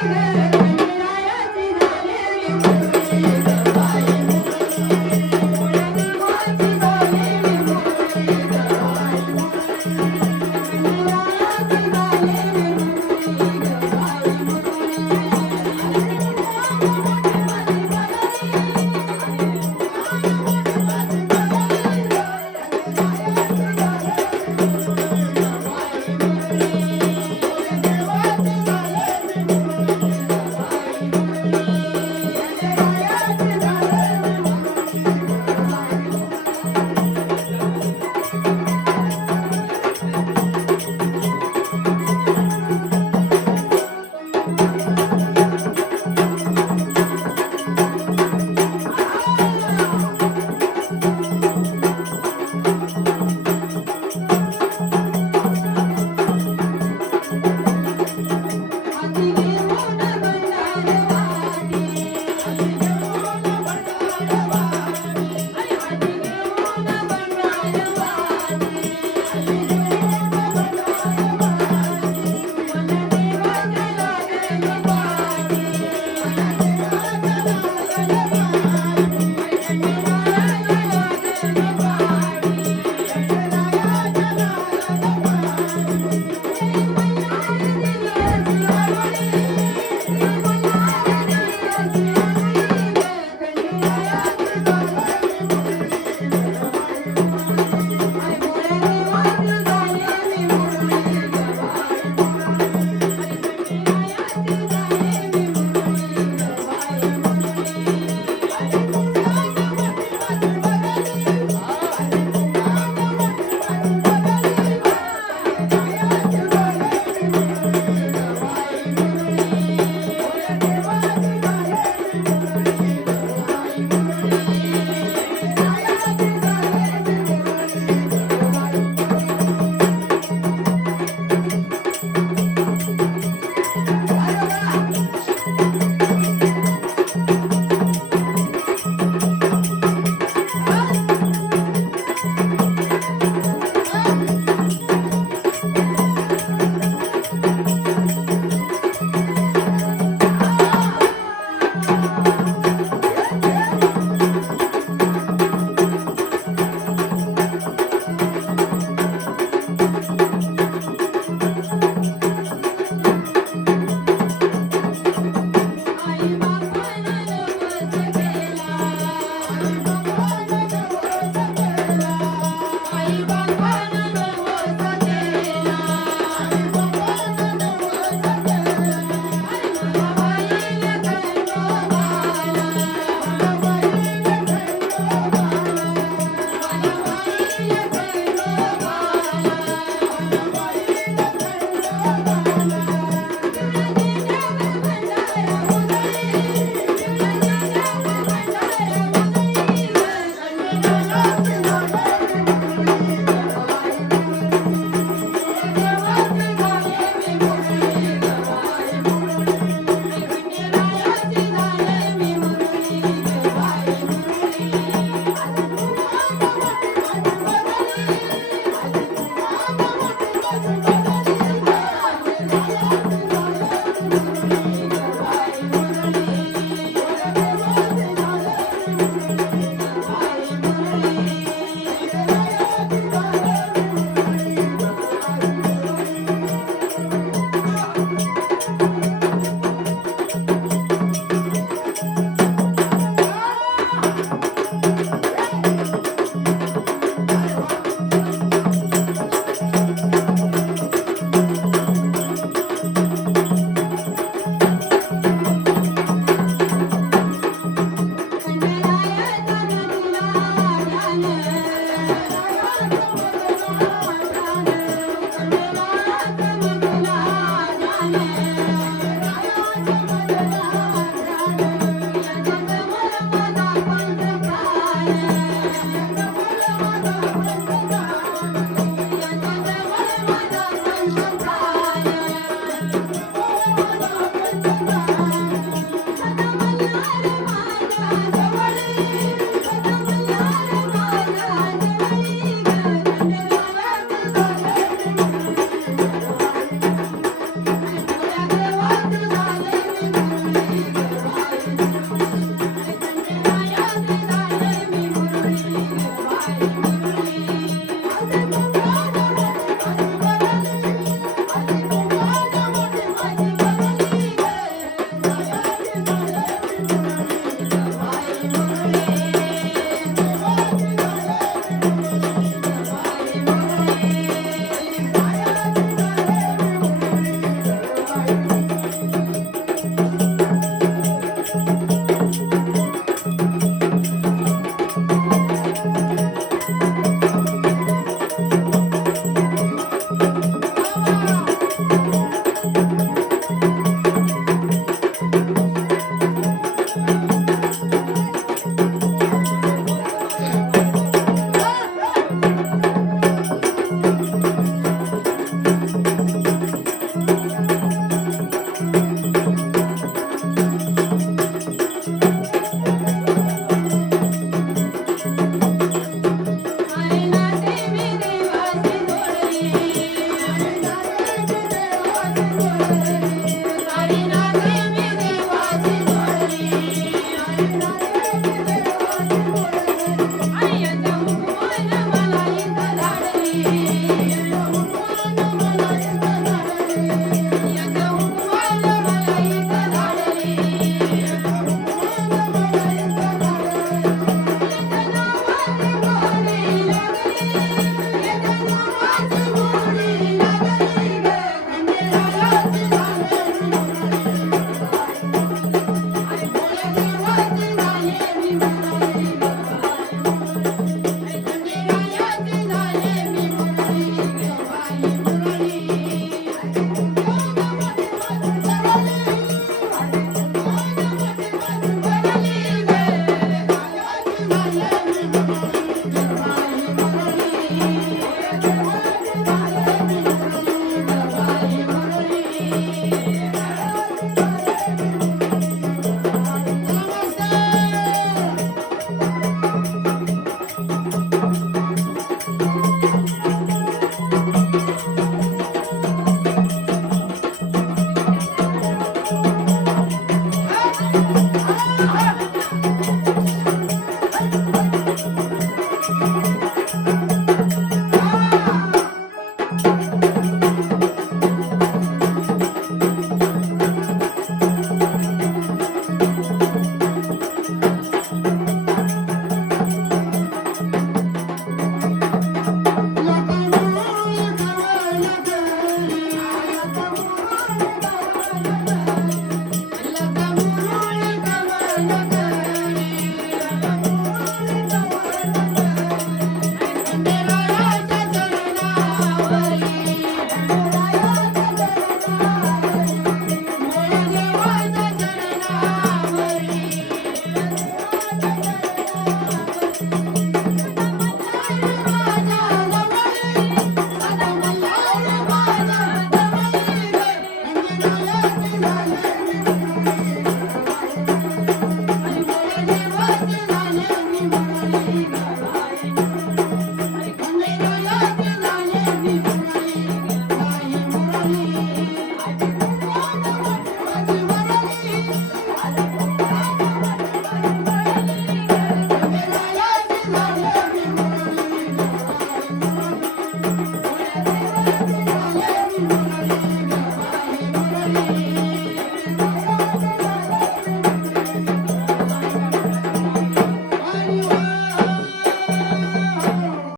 Amen.